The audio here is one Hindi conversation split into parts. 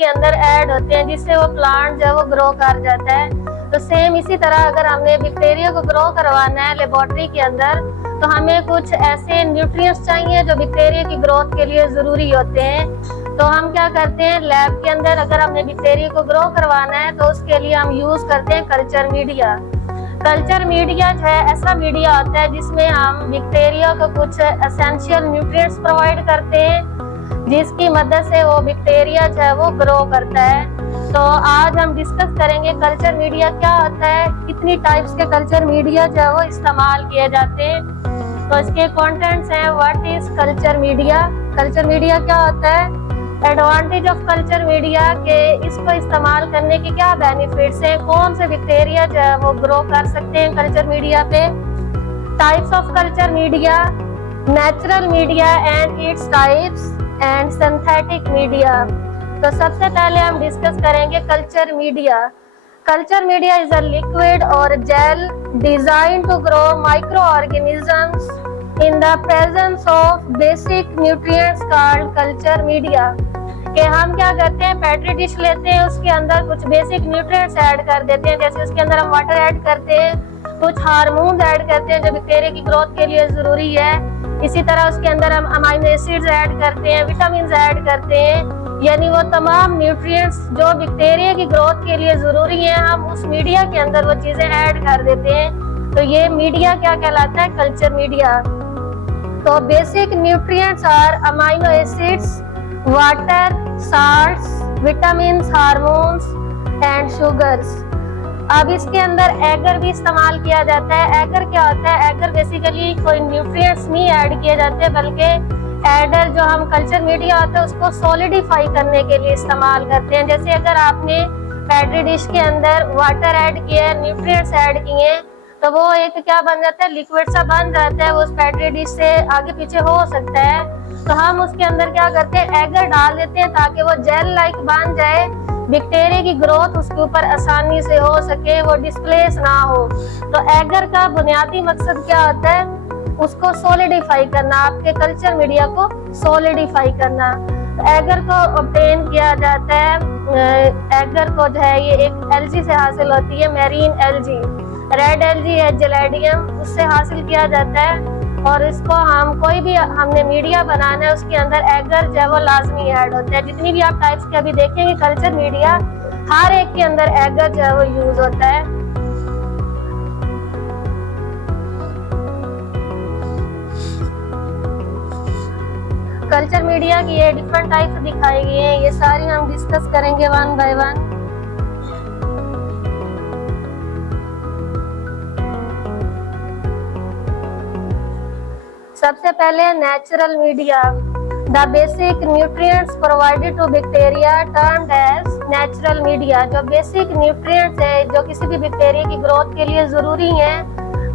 के अंदर ऐड होते हैं, जिससे वो प्लांट जो है वो ग्रो कर जाता है। तो सेम इसी तरह अगर हमने बैक्टीरिया को ग्रो करवाना है लेबोरेटरी के अंदर, तो हमें कुछ ऐसे न्यूट्रिएंट्स चाहिए जो बैक्टीरिया की ग्रोथ के लिए जरूरी होते हैं। तो हम क्या करते हैं, लैब के अंदर अगर हमने बैक्टीरिया को ग्रो करवाना है तो उसके लिए हम यूज करते हैं कल्चर मीडिया। कल्चर मीडिया जो है ऐसा मीडिया होता है जिसमें हम बैक्टीरिया को कुछ एसेंशियल न्यूट्रिएंट्स प्रोवाइड करते हैं, जिसकी मदद से वो बैक्टीरिया जो है वो ग्रो करता है। तो आज हम डिस्कस करेंगे कल्चर मीडिया क्या होता है, कितनी टाइप्स के कल्चर मीडिया जो है वो इस्तेमाल किए जाते हैं। तो इसके कंटेंट्स हैं, what is culture media, culture media क्या होता है, एडवांटेज ऑफ कल्चर मीडिया के इसको इस्तेमाल करने के क्या बेनिफिट्स हैं, कौन से बैक्टीरिया जो है वो ग्रो कर सकते हैं कल्चर मीडिया पे, types of culture media, natural media and its types and synthetic media. तो सबसे पहले हम डिस्कस करेंगे culture media. Culture media is a liquid और gel design to grow micro organisms in the presence of basic nutrients called culture media. कि हम क्या करते हैं, पेट्री डिश लेते हैं, उसके अंदर कुछ बेसिक न्यूट्रिएंट्स ऐड कर देते हैं, जैसे उसके अंदर हम वाटर ऐड करते हैं, कुछ हार्मोन्स ऐड करते हैं जो बैक्टीरिया की ग्रोथ के लिए जरूरी है। इसी तरह उसके अंदर हम अमाइनो एसिड्स ऐड करते हैं, विटामिन ऐड करते हैं, यानी वो तमाम न्यूट्रिएंट्स जो बैक्टीरिया की ग्रोथ के लिए जरूरी है हम उस मीडिया के अंदर वो चीजें ऐड कर देते हैं। तो ये मीडिया क्या कहलाता है, कल्चर मीडिया। तो basic nutrients are amino acids, water, salts, vitamins, hormones and sugars. अब इसके अंदर एगर भी इस्तेमाल किया जाता है। एगर क्या होता है, एगर बेसिकली कोई न्यूट्रिएंट्स नहीं ऐड किए जाते, बल्कि एडर जो हम कल्चर मीडिया होता है उसको सॉलिडिफाई करने के लिए इस्तेमाल करते हैं। जैसे अगर आपने पेट्री डिश के अंदर वाटर ऐड किया, न्यूट्रिएंट्स ऐड किए, तो वो एक क्या बन जाता है, लिक्विड सा बन जाता है, वो उस पेट्री डिश से आगे पीछे हो सकता है। तो हम उसके अंदर क्या करते हैं, एगर डाल देते हैं ताकि वो जेल लाइक बन जाए, बैक्टीरिया की ग्रोथ उसके ऊपर आसानी से हो सके, वो डिस्प्लेस ना हो। तो एगर का बुनियादी मकसद क्या होता है, उसको सॉलिडिफाई करना, आपके कल्चर मीडिया को सॉलिडिफाई करना। तो एगर को ऑब्टेन किया जाता है, एगर को जो है ये एक एल्गी से हासिल होती है, मैरीन एल्गी, रेड एल्गी है जेलेडियम, उससे हासिल किया जाता है। और इसको हम कोई भी हमने मीडिया बनाना है उसके अंदर एगर जो है वो लाजमी ऐड होता है। जितनी भी आप टाइप्स के अभी देखेंगे कल्चर मीडिया, हर एक के अंदर एगर जो है वो यूज होता है। कल्चर मीडिया की ये डिफरेंट टाइप्स दिखाई गई हैं, ये सारी हम डिस्कस करेंगे वन बाय वन। सबसे पहले natural media, the basic nutrients provided to bacteria termed as natural media. जो बेसिक न्यूट्रिएंट्स है जो किसी भी बैक्टीरिया की ग्रोथ के लिए जरूरी है,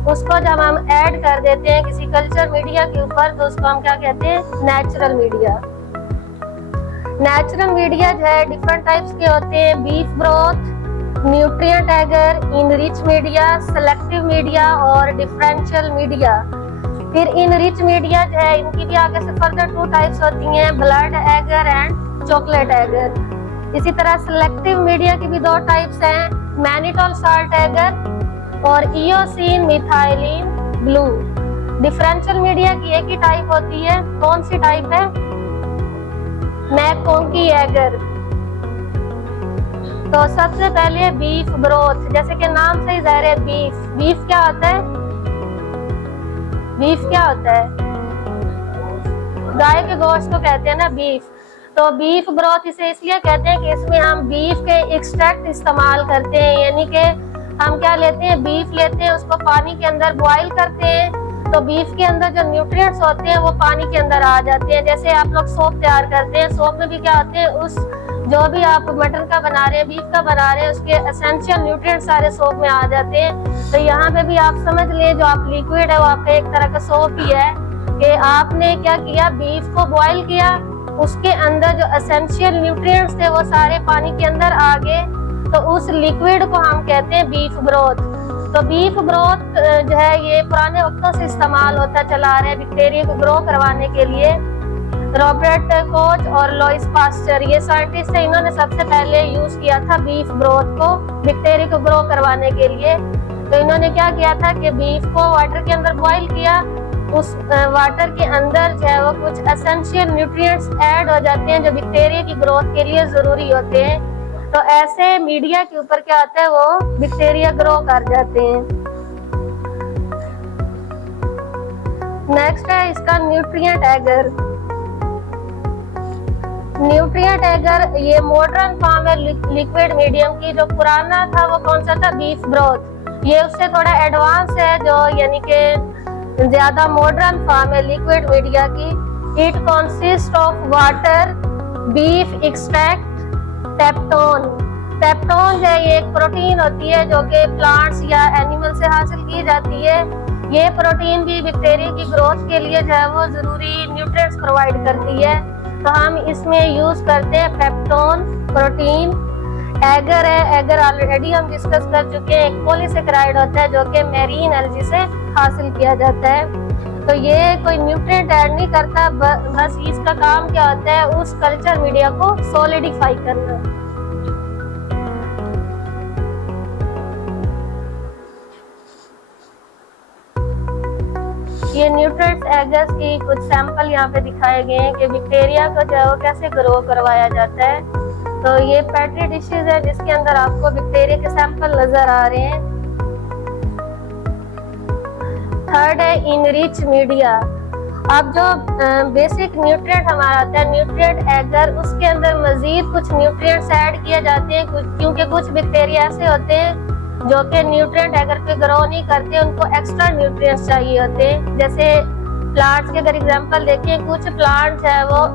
उसको जब हम ऐड कर देते हैं किसी कल्चर मीडिया के ऊपर, तो उसको हम क्या कहते हैं, नेचुरल मीडिया। नेचुरल मीडिया जो है डिफरेंट टाइप्स के होते हैं, beef broth, nutrient agar, enrich media, selective media और डिफरेंशियल मीडिया। फिर इनरिच मीडिया जो है इनकी भी आगे से फर्दर 2 टाइप्स होती हैं, blood agar and chocolate agar. इसी तरह सेलेक्टिव मीडिया की भी 2 टाइप्स हैं, मैनिटोल साल्ट एगर और eosin methylene blue. Differential media की एक ही टाइप होती है, कौन सी टाइप है, मैकोंकी एगर। तो सबसे पहले बीफ ब्रोथ, जैसे कि नाम से ही जाहिर है बीफ, बीफ क्या होता है, बीफ क्या होता है, गाय के गोश्त को कहते हैं ना बीफ। तो बीफ ब्रोथ इसे इसलिए कहते हैं कि इसमें हम बीफ के एक्सट्रैक्ट इस्तेमाल करते हैं, यानी कि हम क्या लेते हैं, बीफ लेते हैं, उसको पानी के अंदर बॉईल करते हैं, तो बीफ के अंदर जो न्यूट्रिएंट्स होते हैं वो पानी के अंदर आ जाते हैं। जैसे आप लोग सोप तैयार करते हैं, सोप में भी क्या होते हैं, उस जो भी आप मटन का बना रहे हैं, बीफ का बना रहे हैं, उसके एसेंशियल न्यूट्रिएंट्स सारे सोप में आ जाते हैं। तो यहाँ पे भी आप समझ लें, जो आप लिक्विड है वो आपका एक तरह का सोप ही है, कि आपने क्या किया, बीफ को बॉईल किया, उसके अंदर जो एसेंशियल न्यूट्रिएंट्स थे वो सारे पानी के अंदर आ गए, तो उस लिक्विड को हम कहते हैं बीफ ब्रोथ। तो बीफ ब्रोथ जो है ये पुराने वक्तों से इस्तेमाल होता चला आ रहा है बैक्टीरिया को ग्रो करवाने के लिए। रॉबर्ट कोच और लॉइस पास्चर, ये साइंटिस्ट है, इन्होंने सबसे पहले यूज किया था बीफ ब्रोथ को बैक्टीरिया को ग्रो करवाने के लिए। तो इन्होंने क्या किया था कि बीफ को वाटर के अंदर बॉईल किया, उस वाटर के अंदर जो है वो कुछ एसेंशियल न्यूट्रिएंट्स ऐड हो जाते हैं जो बैक्टीरिया की ग्रोथ के लिए जरूरी होते हैं। तो ऐसे मीडिया के ऊपर क्या होता है, वो बैक्टीरिया ग्रो कर जाते हैं। नेक्स्ट है इसका न्यूट्रिएंट एगर। न्यूट्रिएंट एगर ये मॉडर्न फॉर्म है लिक्विड मीडियम की। जो पुराना था वो कौन सा था, बीफ ब्रोथ। ये उससे थोड़ा एडवांस है, जो यानी कि ज्यादा मॉडर्न फॉर्म है लिक्विड मीडिया की। It consist of water, beef extract, peptone. Peptone जो है ये एक प्रोटीन होती है जो कि प्लांट्स या एनिमल से हासिल की जाती है। ये प्रोटीन भी बैक्टीरिया की ग्रोथ के लिए जो है वो जरूरी न्यूट्रिएंट्स प्रोवाइड करती है। तो हम इसमें यूज करते हैं पेप्टोन प्रोटीन। एगर है, एगर ऑलरेडी हम डिस्कस कर चुके हैं, एक पॉलीसेकेराइड होता है जो कि मैरीन एल्गी से हासिल किया जाता है। तो ये कोई न्यूट्रिएंट ऐड नहीं करता, बस इसका काम क्या होता है, उस कल्चर मीडिया को सॉलिडिफाई करना। ये न्यूट्रिएंट्स एगर्स की कुछ सैंपल यहाँ पे दिखाए गए हैं कि बैक्टीरिया को जो है वो कैसे ग्रो करवाया जाता है। तो ये पेट्री डिशेज है जिसके अंदर आपको बैक्टीरिया के सैंपल नजर आ रहे हैं। थर्ड है इनरिच मीडिया। अब जो बेसिक न्यूट्रिएंट हमारा आता है न्यूट्रिएंट एगर, उसके अंदर मजीद कुछ न्यूट्रिएंट्स ऐड किए जाते हैं क्योंकि कुछ बैक्टीरिया ऐसे होते हैं जो कि न्यूट्रिएंट एगर पे ग्रो नहीं करते, उनको एक्स्ट्रा न्यूट्रिएंट्स चाहिए होते हैं। जैसे प्लांट्स के अगर एग्जांपल देखें, कुछ प्लांट्स है वो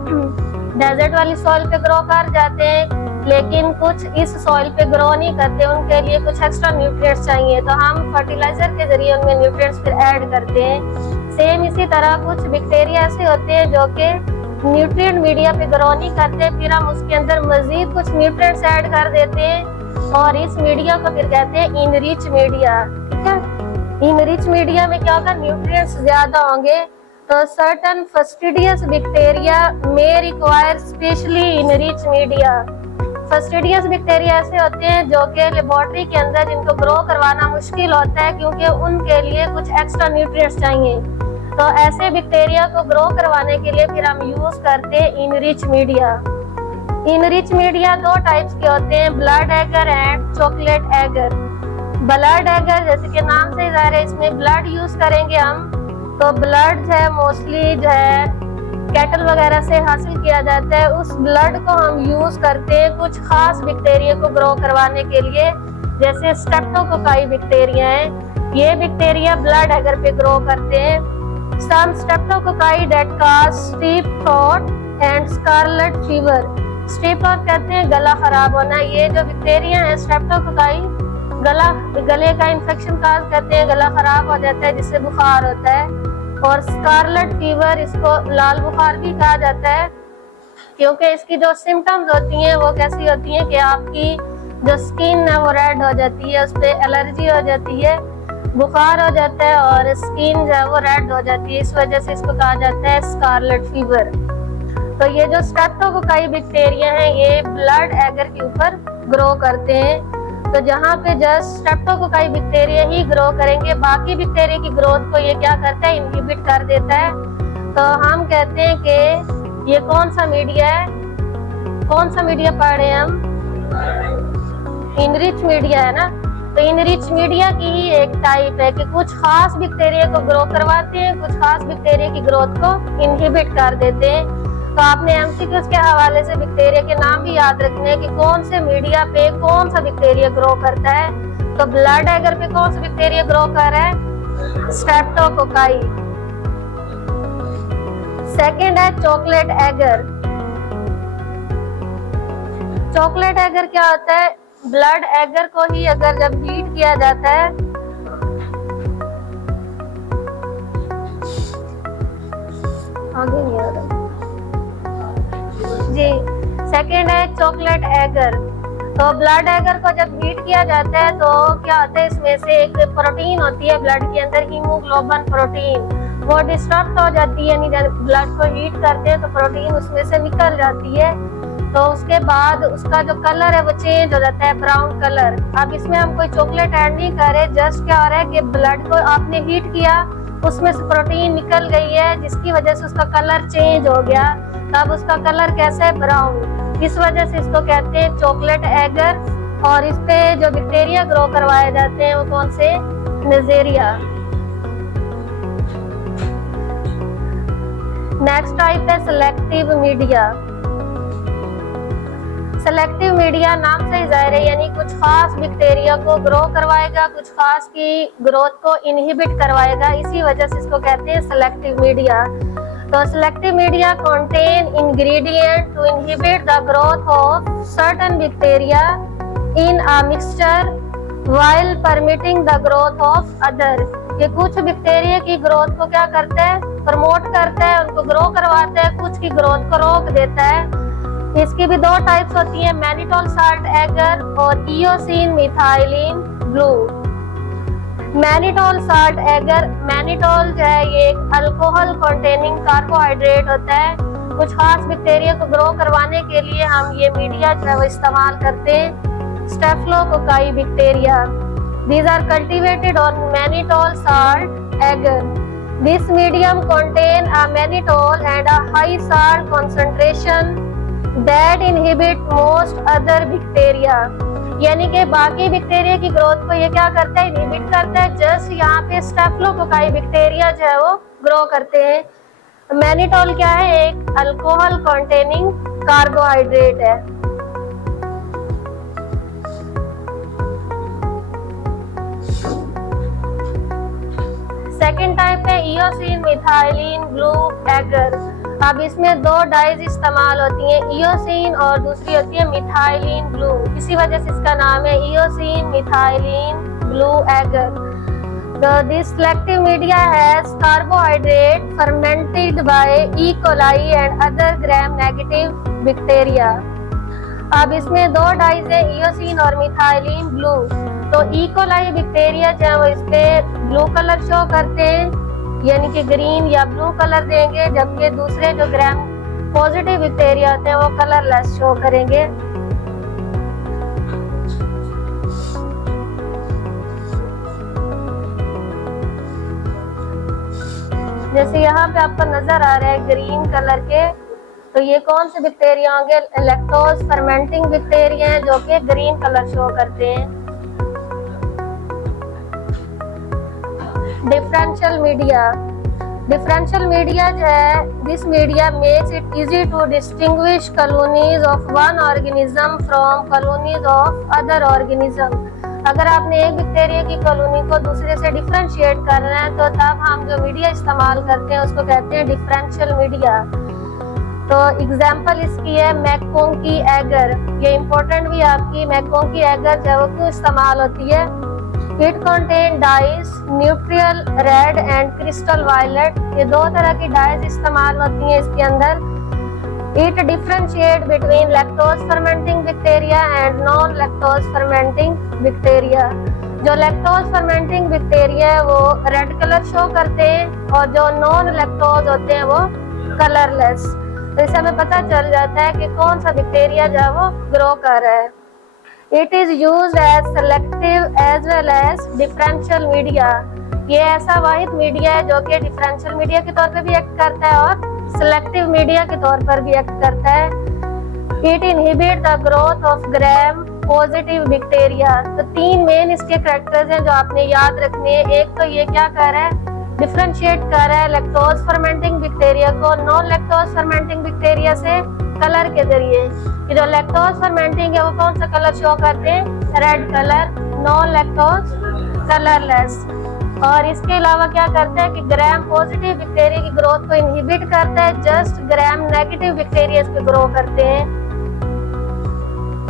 डेजर्ट वाली सॉइल पे ग्रो कर जाते हैं लेकिन कुछ इस सॉइल पे ग्रो नहीं करते, उनके लिए कुछ एक्स्ट्रा न्यूट्रिएंट्स चाहिए। तो हम फर्टिलाइजर के जरिए उनमें न्यूट्रिएंट्स फिर ऐड करते हैं। सेम इसी तरह कुछ बैक्टीरिया ऐसे होते हैं जो कि न्यूट्रिएंट मीडिया पे ग्रो नहीं करते, फिर हम उसके अंदर मजीद कुछ न्यूट्रिएंट्स ऐड कर देते हैं और इस मीडिया को फिर कहते हैं इनरिच मीडिया। ठीक है, इनरिच मीडिया में क्या होगा, न्यूट्रिएंट्स ज्यादा होंगे। तो certain fastidious bacteria may require specially enrich media. Fastidious bacteria ऐसे होते हैं जो कि लेबोरेटरी के अंदर जिनको ग्रो करवाना मुश्किल होता है क्योंकि उनके लिए कुछ एक्स्ट्रा न्यूट्रिएंट्स चाहिए। तो ऐसे बैक्टीरिया को ग्रो करवाने के लिए फिर हम यूज करते हैं इनरिच मीडिया। इनरिच मीडिया दो टाइप्स के होते हैं, blood agar and chocolate agar. Blood agar जैसे कि नाम से जाहिर है इसमें ब्लड यूज करेंगे हम। तो ब्लड जो है मोस्टली जो है कैटल वगैरह से हासिल किया जाता है। उस ब्लड को हम यूज करते हैं कुछ खास बैक्टीरिया को ग्रो करवाने के लिए, जैसे स्ट्रेप्टोकोकाई बैक्टीरिया है। ये बैक्टीरिया ब्लड एगर पे ग्रो करते हैं। Some streptococci that cause strep throat and scarlet fever. Strep throat कहते हैं गला खराब होना। ये जो बैक्टीरिया है स्ट्रेप्टोकोकाई गले का इन्फेक्शन काज करते हैं, गला खराब हो जाता है जिससे बुखार होता है। और स्कारलेट फीवर, इसको लाल बुखार भी कहा जाता है क्योंकि इसकी जो सिम्टम्स होती हैं वो कैसी होती हैं कि आपकी जो स्किन है वो रेड हो जाती है, उस पर एलर्जी हो जाती है, बुखार हो जाता है और स्किन जो है वो रेड हो जाती है। इस वजह से इसको कहा जाता है स्कारलेट फीवर। तो ये जो स्ट्रेप्टोकोकाई बैक्टीरिया हैं ये ब्लड एगर के ऊपर ग्रो करते हैं। तो जहाँ पे जस्ट स्ट्रेप्टोकोकाई बैक्टीरिया ही ग्रो करेंगे, बाकी बैक्टीरिया की ग्रोथ को ये क्या करता है, इनहिबिट कर देता है। तो हम कहते हैं कि ये कौन सा मीडिया है, कौन सा मीडिया पढ़ रहे हैं हम, इनरिच मीडिया है ना। तो इनरिच मीडिया की ही एक टाइप है कि कुछ खास बैक्टीरिया को ग्रो करवाते हैं, कुछ खास बैक्टीरिया की ग्रोथ को इनहिबिट कर देते हैं। तो आपने एमसीक्यूज के हवाले से बैक्टीरिया के नाम भी याद रखने हैं कि कौन से मीडिया पे कौन सा बैक्टीरिया ग्रो करता है। तो ब्लड एगर पे कौन सा बैक्टीरिया ग्रो कर रहा है, स्ट्रेप्टोकोकाई। सेकंड है चॉकलेट एगर। चॉकलेट एगर क्या होता है, ब्लड एगर को ही अगर जब हीट किया जाता है आगे नहीं आ रहा जी। सेकेंड है चॉकलेट एगर। तो ब्लड एगर को जब हीट किया जाता है तो क्या होता है, इसमें से एक प्रोटीन होती है ब्लड के अंदर, हीमोग्लोबिन प्रोटीन, वो डिस्टर्ब हो जाती है, यानी ब्लड को हीट करते हैं तो प्रोटीन उसमें से निकल जाती है, तो उसके बाद उसका जो कलर है वो चेंज हो जाता है ब्राउन कलर। अब इसमें हम कोई चॉकलेट ऐड नहीं कर रहे, जस्ट क्या हो रहा है कि ब्लड को आपने हीट किया, उसमें से प्रोटीन निकल गई है जिसकी वजह से उसका कलर चेंज हो गया। तब उसका कलर कैसा है, ब्राउन। इस वजह से इसको कहते हैं चॉकलेट एगर। और इस पे जो बैक्टीरिया ग्रो करवाए जाते हैं वो कौन से, नेजेरिया। नेक्स्ट टाइप है सिलेक्टिव मीडिया। सेलेक्टिव मीडिया नाम से ही जाहिर है, यानी कुछ खास बैक्टीरिया को ग्रो करवाएगा, कुछ खास की ग्रोथ को इनहिबिट करवाएगा, इसी वजह से इसको कहते हैं सेलेक्टिव मीडिया। तो selective media contain ingredient to inhibit the growth of certain bacteria in a mixture while permitting the growth of other. ये कुछ बैक्टीरिया की ग्रोथ को क्या करता है, प्रमोट करता है, उनको ग्रो करवाता है, कुछ की ग्रोथ को रोक देता है। इसकी भी दो टाइप्स होती है, मैनिटोल साल्ट एगर और eosin methylene blue. Mannitol salt agar, mannitol जो है ये एक अल्कोहल कंटेनिंग कार्बोहाइड्रेट होता है। कुछ खास बैक्टीरिया को ग्रो करवाने के लिए हम ये मीडिया जो है वो इस्तेमाल करते हैं। स्टेफिलोकोकाई bacteria, these are cultivated on mannitol salt agar. This medium contain a mannitol and a high salt concentration that inhibit most other bacteria. यानी कि बाकी बैक्टीरिया की ग्रोथ को ये क्या करता है, इनहिबिट करता है। जस्ट यहाँ पे स्टेफिलोकोकाई बैक्टीरिया जो है वो ग्रो करते हैं। मैनिटोल क्या है, एक अल्कोहल कंटेनिंग कार्बोहाइड्रेट है। सेकेंड टाइप है इयोसिन मिथाइलिन ब्लू एगर। अब इसमें दो डाइज इस्तेमाल होती हैं, इयोसिन और दूसरी होती है मिथाइलिन ब्लू, इसी वजह से इसका नाम है eosin methylene blue agar. This selective media has carbohydrate fermented by E. coli and other gram-negative bacteria. अब इसमें दो डाइज है, इयोसिन और मिथाइलिन ब्लू। तो ई कोलाई बैक्टीरिया जो है वो इस पे ब्लू कलर शो करते हैं, यानी कि ग्रीन या ब्लू कलर देंगे, जबकि दूसरे जो ग्राम पॉजिटिव बैक्टीरिया होते हैं वो कलरलेस शो करेंगे। जैसे यहाँ पे आपको नजर आ रहा है ग्रीन कलर के, तो ये कौन से बैक्टीरिया होंगे, लैक्टोज फर्मेंटिंग बैक्टीरिया हैं जो कि ग्रीन कलर शो करते हैं। डिफरेंशियल मीडिया, डिफरेंशियल मीडिया जो है, this media makes it easy to distinguish colonies of one organism from colonies of other organism. अगर आपने एक बैक्टीरिया की कॉलोनी को दूसरे से डिफरेंशिएट करना है तो तब हम जो मीडिया इस्तेमाल करते हैं उसको कहते हैं डिफरेंशियल मीडिया। तो एग्जाम्पल इसकी है मैकोंकी एगर। ये इंपॉर्टेंट भी आपकी, मैकोंकी एगर जो है वो क्यों इस्तेमाल होती है। It contain dyes neutral red and crystal violet. ये दो तरह की डाइज इस्तेमाल होती हैं इसके अंदर। It differentiate between lactose fermenting bacteria and non-lactose fermenting bacteria. जो lactose fermenting bacteria है वो रेड कलर शो करते हैं और जो non-lactose होते हैं वो कलरलेस। तो इससे हमें पता चल जाता है कि कौन सा बैक्टीरिया जो है वो ग्रो कर रहा है। It is used as selective as well as differential media. ये ऐसा वाहिद मीडिया है जो कि डिफरेंशियल मीडिया के तौर पे भी एक्ट करता है और सिलेक्टिव मीडिया के तौर पर भी एक्ट करता है। It inhibit the growth of gram positive bacteria. तो तीन मेन इसके कैरेक्टर्स हैं जो आपने याद रखने हैं। एक तो ये क्या कर रहा है, डिफरेंशिएट कर रहा है लैक्टोज फर्मेंटिंग बैक्टीरिया को नॉन लैक्टोज फर्मेंटिंग बैक्टीरिया से कलर के जरिए। कि जो लैक्टोज फर्मेंटिंग है वो कौन सा कलर शो करते हैं, red colour, non lactose colourless. और इसके अलावा क्या करता है कि ग्राम पॉजिटिव बैक्टीरिया की ग्रोथ को इनहिबिट करता है, जस्ट ग्राम नेगेटिव बैक्टीरिया पे ग्रो करते हैं।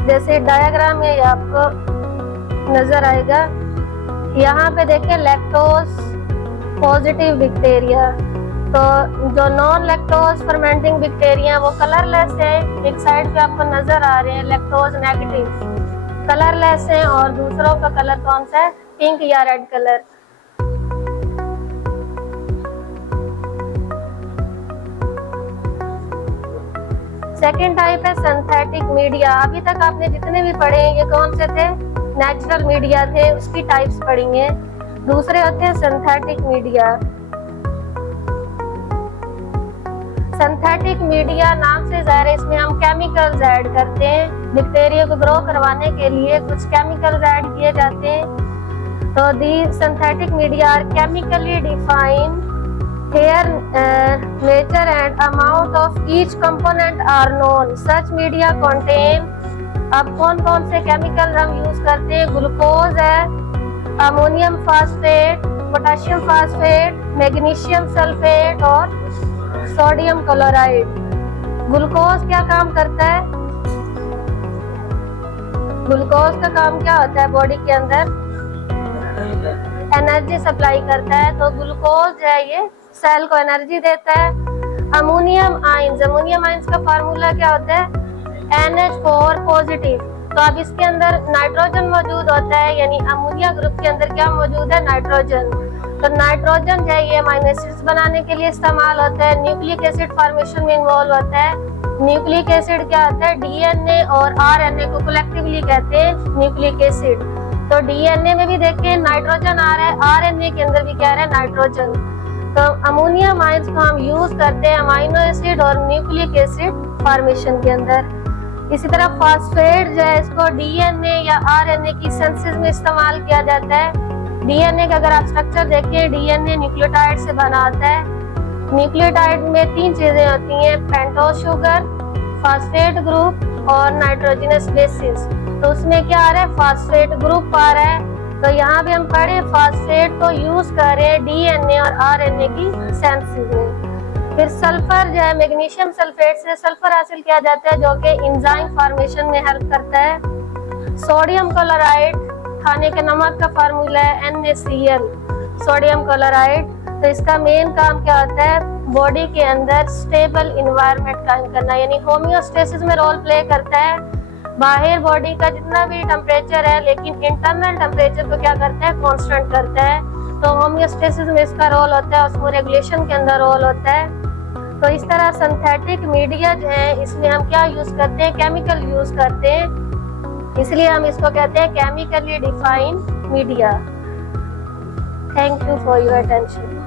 जैसे डायग्राम में आपको नजर आएगा, यहाँ पे देखें लैक्टोज पॉजिटिव बैक्टीरिया। तो जो नॉन लैक्टोज फर्मेंटिंग बैक्टीरिया वो कलरलेस है, एक साइड पे आपको नजर आ रहे हैं लैक्टोज नेगेटिव कलरलेस है, और दूसरों का कलर कौन सा है, पिंक या रेड कलर। सेकेंड टाइप है सिंथेटिक मीडिया। अभी तक आपने जितने भी पढ़े ये कौन से थे? नेचुरल मीडिया थे, उसकी टाइप्स पढ़ेंगे। दूसरे होते हैं सिंथेटिक मीडिया। सिंथेटिक मीडिया नाम से ज़ाहिर है इसमें हम केमिकल्स ऐड करते हैं। बैक्टीरिया को ग्रो करवाने के लिए कुछ केमिकल्स ऐड किए जाते हैं। तो the synthetic media are chemically defined. Here nature and amount of each component are known. Such media contain, अब कौन कौन से केमिकल हम यूज करते हैं? ग्लूकोज है, ammonium phosphate, potassium phosphate, magnesium sulphate और सोडियम क्लोराइड। ग्लूकोज क्या काम करता है? ग्लूकोज का काम क्या होता है? बॉडी के अंदर एनर्जी सप्लाई करता है। तो ग्लूकोज जो है ये सेल को एनर्जी देता है। अमोनियम आयंस, अमोनियम आयंस का फार्मूला क्या होता है? NH4 positive. तो अब इसके अंदर नाइट्रोजन मौजूद होता है, यानी अमोनिया ग्रुप के अंदर क्या मौजूद है? नाइट्रोजन। तो नाइट्रोजन जो है ये अमीनो एसिड्स बनाने के लिए इस्तेमाल होता है, न्यूक्लिक एसिड फॉर्मेशन में इन्वॉल्व होता है। न्यूक्लिक एसिड क्या होता है? डीएनए और आरएनए को कलेक्टिवली कहते हैं न्यूक्लिक एसिड। तो डीएनए में भी देखें नाइट्रोजन आ रहा है, आरएनए के अंदर भी क्या आ रहा है? नाइट्रोजन। तो अमोनियम आयंस को हम यूज करते हैं अमीनो एसिड और न्यूक्लिक एसिड फॉर्मेशन के अंदर। इसी तरह फास्फेट जो है इसको डीएनए या आरएनए की सिंथेसिस में इस्तेमाल किया जाता है। डीएनए का अगर आप स्ट्रक्चर देखें, डीएनए न्यूक्लियोटाइड से बना होता है। न्यूक्लियोटाइड में 3 चीजें होती हैं, पेंटोज शुगर, फास्फेट ग्रुप और नाइट्रोजनस बेसिस। तो उसमें क्या आ रहा है? फास्फेट ग्रुप आ रहा है। तो यहाँ भी हम पढ़े फास्फेट को यूज करें डीएनए और आरएनए की सिंथेसिस में। फिर सल्फर जो है मैग्नीशियम सल्फेट से सल्फर हासिल किया जाता है जो कि एंजाइम फॉर्मेशन में हेल्प करता है। सोडियम क्लोराइड खाने के नमक का फार्मूला है NaCl, सोडियम क्लोराइड। तो इसका मेन काम क्या होता है? बॉडी के अंदर स्टेबल इन्वायरमेंट कायम करना, यानी होम्योस्टेसिस में रोल प्ले करता है। बाहर बॉडी का जितना भी टेम्परेचर है लेकिन इंटरनल टेम्परेचर को क्या करता है? कांस्टेंट करता है। तो होम्योस्टेसिस में इसका रोल होता है, उसको रेगुलेशन के अंदर रोल होता है। तो इस तरह सिंथेटिक मीडिया जो है इसमें हम क्या यूज करते हैं? केमिकल यूज करते हैं, इसलिए हम इसको कहते हैं chemically defined media. Thank you for your attention.